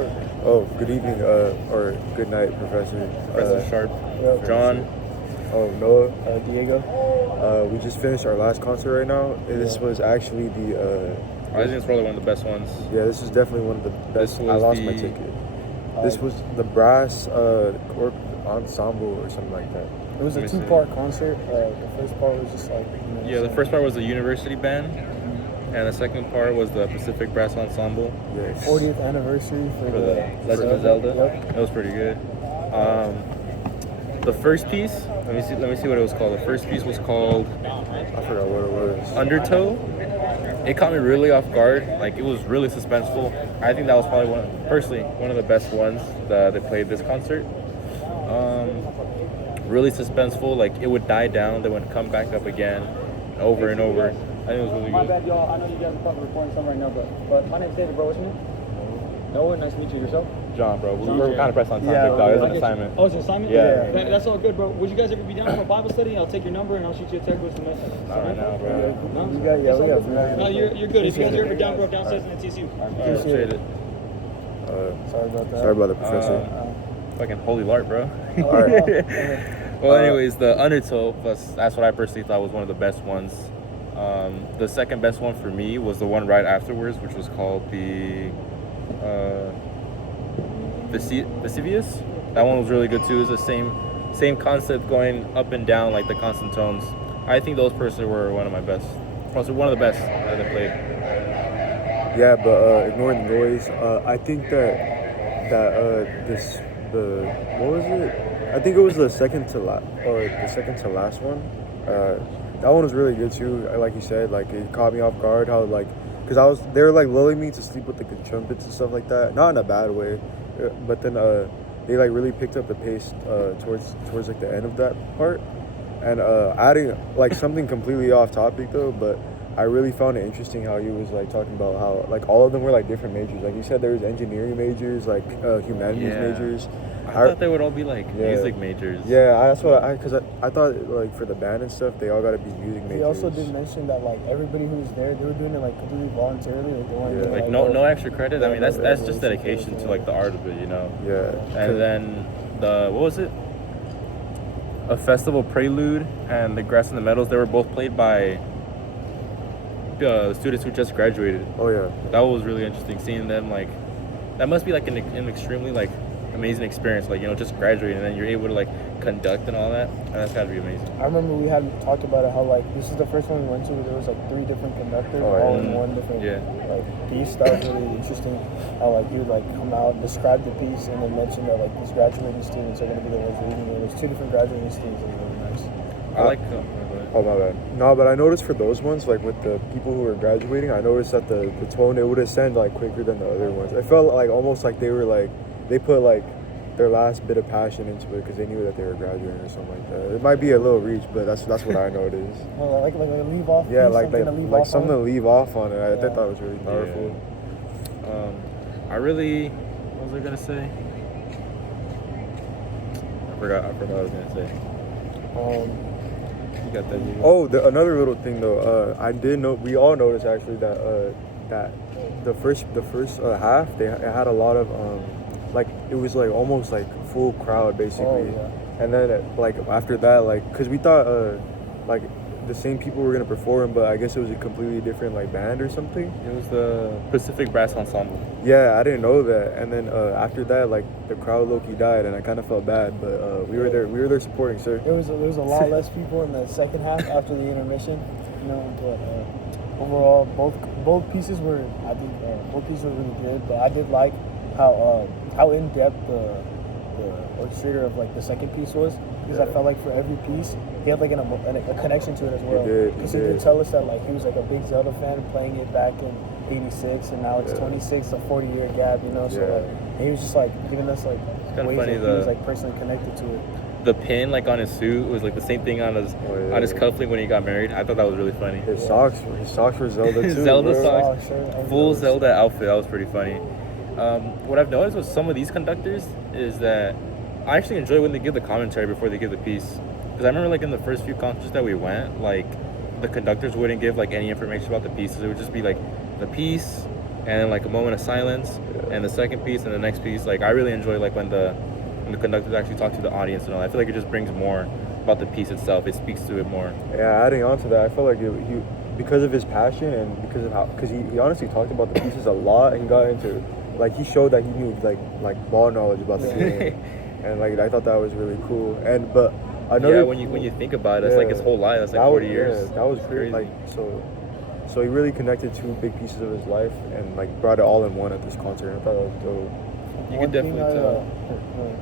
Oh, good evening, or good night, Professor. Professor Sharp, Yeah, John. Oh, Noah. Diego. We just finished our last concert right now. This was actually I think it's probably one of the best ones. yeah, this is definitely one of the best. This I was lost my the- ticket. This was the brass or ensemble or something like that. It was Let a me see. two-part concert. The first part was just like Yeah, the first part was the university band, and the second part was the Pacific Brass Ensemble Yes. 40th anniversary for the Legend of Zelda. Yep. That was pretty good. The first piece, let me see what it was called. The first piece was called I forgot what it was. Undertow. It caught me really off guard. Like, it was really suspenseful. I think that was probably one of the best ones that they played this concert. Really suspenseful. Like, it would die down, then would come back up again, over and over. I think it was really My good. bad, y'all. I know you guys are probably recording something right now, but my name's David, bro. What's your name? Noah. Nice to meet you. Yourself? John, bro, John, we're yeah. kind of pressed on time, Yeah, big dog. It was I an get you. assignment. Oh, it's an assignment? Yeah. That's all good, bro. Would you guys ever be down for a Bible study? I'll take your number and I'll shoot you a text with some message. Not right now, bro. No? We got That's all we got good. No, you're good. If you guys are ever down, bro, downstairs in the TCU. Appreciate it. Sorry about that. Sorry about the professor. Fucking holy lart, bro. Alright. Well, anyways, the Undertow, that's what I personally thought was one of the best ones. The second best one for me was the one right afterwards, which was called the Vesuvius. That one was really good too. It's the same concept, going up and down like the constant tones. I think those personally were one of my best. Also, one of the best that I played. Yeah, but ignoring the noise, I think that what was it? I think it was the second to last one. That one was really good too. Like you said, like it caught me off guard. How like, cause they were like lulling me to sleep with the trumpets and stuff like that. Not in a bad way, but then they like really picked up the pace towards like the end of that part, and adding like something completely off topic though, but I really found it interesting how he was like talking about how like all of them were like different majors. Like you said, there was engineering majors, like humanities Yeah. majors. I thought they would all be like Yeah. music majors. Yeah, that's what because I thought like for the band and stuff, they all got to be music majors. He also did mention that like everybody who was there, they were doing it like completely voluntarily. Like, they weren't Yeah. doing, Like no extra credit. I mean, that's just dedication to like the art of it, you know. Yeah. And then what was it? A Festival Prelude and The Grass and the Meadows. They were both played by students who just graduated. Oh yeah. That was really interesting seeing them. Like, that must be like an extremely like amazing experience. Like, you know, just graduating and then you're able to like conduct and all that. And that's gotta be amazing. I remember we had talked about it how like this is the first one we went to where there was like 3 different conductors Oh, all yeah. in one different Yeah. like piece. That was really interesting. How like he would like come out, describe the piece, and then mention that like these graduating students are gonna be the ones reading it. There's 2 different graduating students. It was really nice. I like. Oh my bad. No, but I noticed for those ones, like with the people who were graduating, I noticed that the tone it would ascend like quicker than the other ones. I felt like almost like they were like they put like their last bit of passion into it because they knew that they were graduating or something like that. It might be a little reach, but that's what I noticed. Well, like a leave off. Yeah, piece, like something to leave like off something to on. leave off on it. I Yeah. thought that was really powerful. What was I gonna say? I forgot what I was gonna say. You got that? You Oh, another little thing though. I did know. We all noticed actually that the first half it had a lot of like it was like almost like full crowd basically, Oh, and then like after that like because we thought like the same people were gonna perform, but I guess it was a completely different like band or something. It was the Pacific Brass Ensemble. Yeah, I didn't know that. And then after that, like the crowd low-key died, and I kind of felt bad. But we were there supporting, sir. There was a lot less people in the second half after the intermission, you know. But overall, both pieces were, I think, both pieces were really good. But I did like how in depth the orchestrator of like the second piece was, because I felt like for every piece he had like a connection to it as well. did, he Because he did. did tell us that like he was like a big Zelda fan, playing it back in '86, and now it's Yeah. 26, a 40-year gap, you know. So Yeah. like, and he was just like giving us like kinda ways funny, that he was like personally connected to it. The pin like on his suit was like the same thing on his Oh, yeah. on his cufflink when he got married. I thought that was really funny. His socks were Zelda too. Zelda bro. socks. Oh, sure. Full Zelda outfit. That was pretty funny. What I've noticed with some of these conductors is that I actually enjoy when they give the commentary before they give the piece. Because I remember like in the first few concerts that we went, like the conductors wouldn't give like any information about the pieces. It would just be like the piece, and then like a moment of silence, and the second piece and the next piece. Like I really enjoy like when the conductors actually talk to the audience and all. I feel like it just brings more about the piece itself. It speaks to it more. Yeah, adding on to that, I felt like he because of his passion and because of how, because he honestly talked about the pieces a lot and got into, like, he showed that he knew like ball knowledge about the game, and like I thought that was really cool. And but another, Yeah, when you think about it, it's like his whole life. That's like 40 years. Yeah, that was crazy. like so he really connected two big pieces of his life and like brought it all in one at this concert. I thought that was dope. You can definitely tell.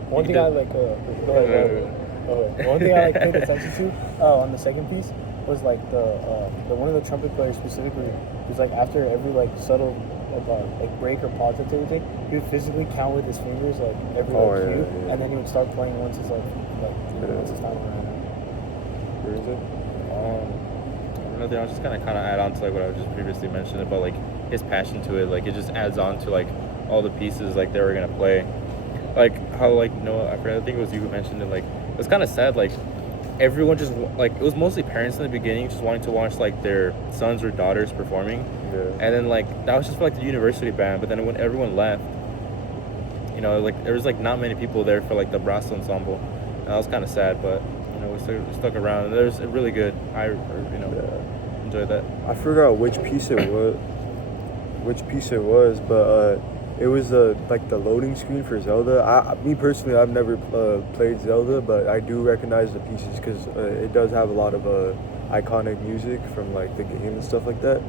One thing I like, one thing I like paid attention to on the second piece was like the one of the trumpet players specifically was like after every like subtle like break or pause or everything, he would physically count with his fingers like every cue, and then he would start playing once his once his time around. Where is it? Another, I was just kind of add on to like what I just previously mentioned about like his passion to it. Like it just adds on to like all the pieces like they were gonna play. Like how like I think it was you who mentioned it. Like it was kind of sad. Like everyone just like it was mostly parents in the beginning just wanting to watch like their sons or daughters performing, and then like that was just for like the university band. But then when everyone left, you know, like there was like not many people there for like the brass ensemble, and that was kind of sad. But you know, we stuck around. And it was really good. I enjoyed that. I forgot which piece it was, but it was like the loading screen for Zelda. Me personally, I've never played Zelda, but I do recognize the pieces because it does have a lot of iconic music from like the game and stuff like that.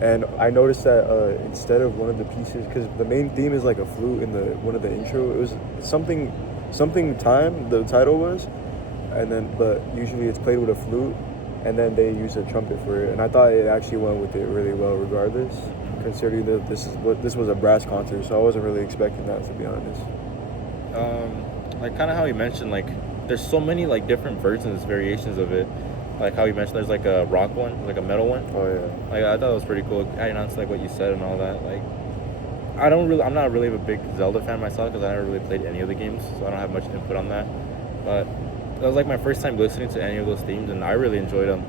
And I noticed that instead of one of the pieces, because the main theme is like a flute in one of the intro, it was something time. The title was, and then but usually it's played with a flute, and then they use a trumpet for it. And I thought it actually went with it really well, regardless. Considering that this was a brass concert, so I wasn't really expecting that, to be honest. Like kind of how you mentioned, like there's so many like different versions, variations of it. Like how you mentioned, there's like a rock one, like a metal one. Oh yeah. Like I thought it was pretty cool. Adding on to like what you said and all that. Like I'm not really a big Zelda fan myself because I never really played any of the games, so I don't have much input on that. But that was like my first time listening to any of those themes, and I really enjoyed them.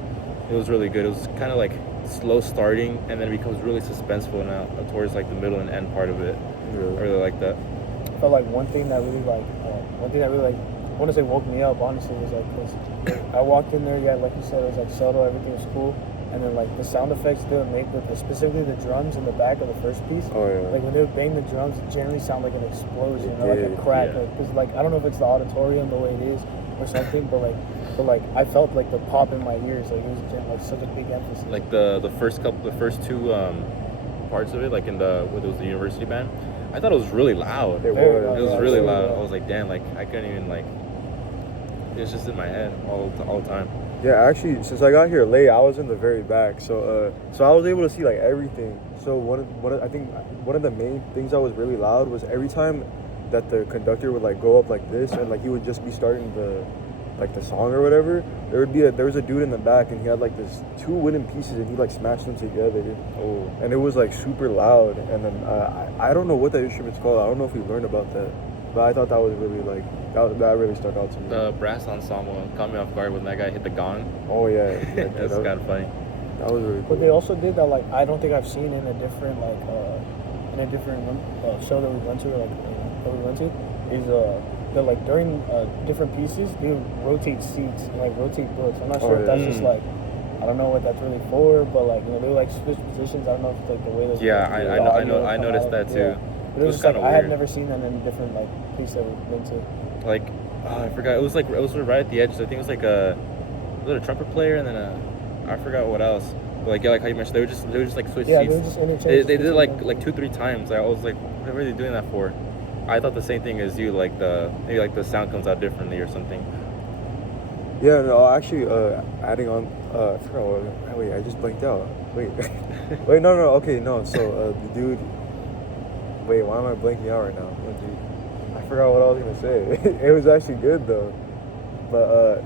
It was really good. It was kind of like slow starting, and then it becomes really suspenseful now towards like the middle and end part of it. Really? I really like that. I felt like one thing that really I want to say woke me up, honestly, was like, cause I walked in there, like you said, it was like subtle, everything was cool, and then like the sound effects they would make with specifically the drums in the back of the first piece. Oh yeah. Like when they would bang the drums, it generally sounded like an explosion or like a did, crack. yeah. Like, cause like I don't know if it's the auditorium the way it is or something, but like I felt like the pop in my ears. Like it was like such a big emphasis. Like the first two parts of it, like in the what was the university band, I thought it was really loud. It It was was. really loud. I was like, damn, like I couldn't even like. It was just in my head all the time. Yeah, actually, since I got here late, I was in the very back, so I was able to see like everything. So I think one of the main things that was really loud was every time that the conductor would like go up like this, and like he would just be starting the song or whatever. There was a dude in the back, and he had like this 2 wooden pieces, and he like smashed them together. Oh, And it was like super loud. And then I don't know what that instrument's called. I don't know if we learned about that, but I thought that was really like that really stuck out to me. the brass ensemble caught me off guard when that guy hit the gong. Oh yeah, That's that, kind of funny. that was really cool. But they also did that, like, I don't think I've seen in a different, like, show that we went to, is, that, like, during different pieces, they would rotate seats and, like, rotate books. I'm not sure if that's just, like, I don't know what that's really for, but, like, you know, they would, like, switch positions. I don't know if it's, like, the way those... Yeah, I noticed that too. But it was just, kind like, of I had weird. never seen that in a different, like, piece that we've been to. Like, I forgot. It was right at the edge. I think it was like was it a trumpet player and then I forgot what else. But like like how you mentioned, they would just like switch Yeah, seats. they would just interchange. They did it like 2-3 times. I was like, what are they doing that for? I thought the same thing as you. Like maybe like the sound comes out differently or something. Yeah, no, actually, adding on, I forgot what, wait, I just blanked out. Wait, wait, no, okay, no, so, the dude, wait, why am I blanking out right now? Oh, dude, I forgot what I was gonna say. It was actually good, though, but,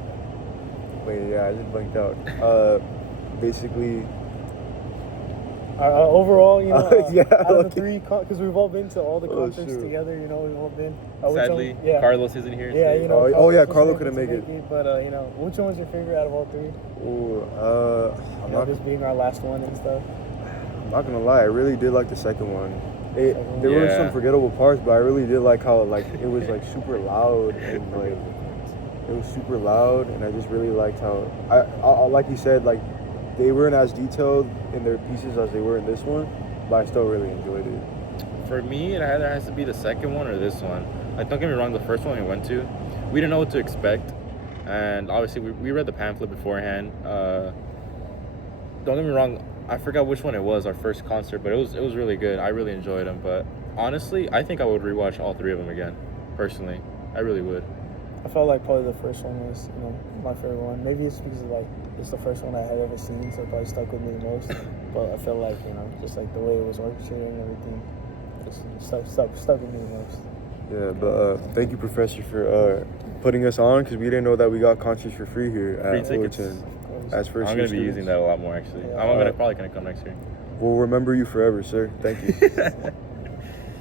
wait, yeah, I just blanked out. Basically, overall, you know, yeah, out of the okay. 3, because we've all been to all the Oh, concerts shoot. together, you know, we've all been. Sadly, yeah. Carlos isn't here. Yeah, today. you know. Oh, yeah, Carlos Carlo wasn't couldn't able to make it. But, you know, which one was your favorite out of all 3? ooh, You know, this being our last one and stuff. I'm not gonna lie, I really did like the second one. There were Yeah. some forgettable parts, but I really did like how like it was like super loud and like it was super loud, and I just really liked how I like you said, like they weren't as detailed in their pieces as they were in this one, but I still really enjoyed it. For me, it either has to be the second one or this one. Like, don't get me wrong, the first one we went to, we didn't know what to expect, and obviously we read the pamphlet beforehand. Don't get me wrong, I forgot which one it was, our first concert, but it was really good. I really enjoyed them, but honestly, I think I would rewatch all three of them again. Personally, I really would. I felt like probably the first one was, my favorite one. Maybe it's because like it's the first one I had ever seen, so it probably stuck with me the most. But I felt like, just like the way it was orchestrated and everything, just stuck with me the most. Yeah, but thank you, Professor, for putting us on, because we didn't know that we got concerts for free here Free at tickets. Fullerton. Of course. As first I'm year gonna be using students. that a lot more actually. Yeah. I'm probably gonna come next year. We'll remember you forever, sir. Thank you.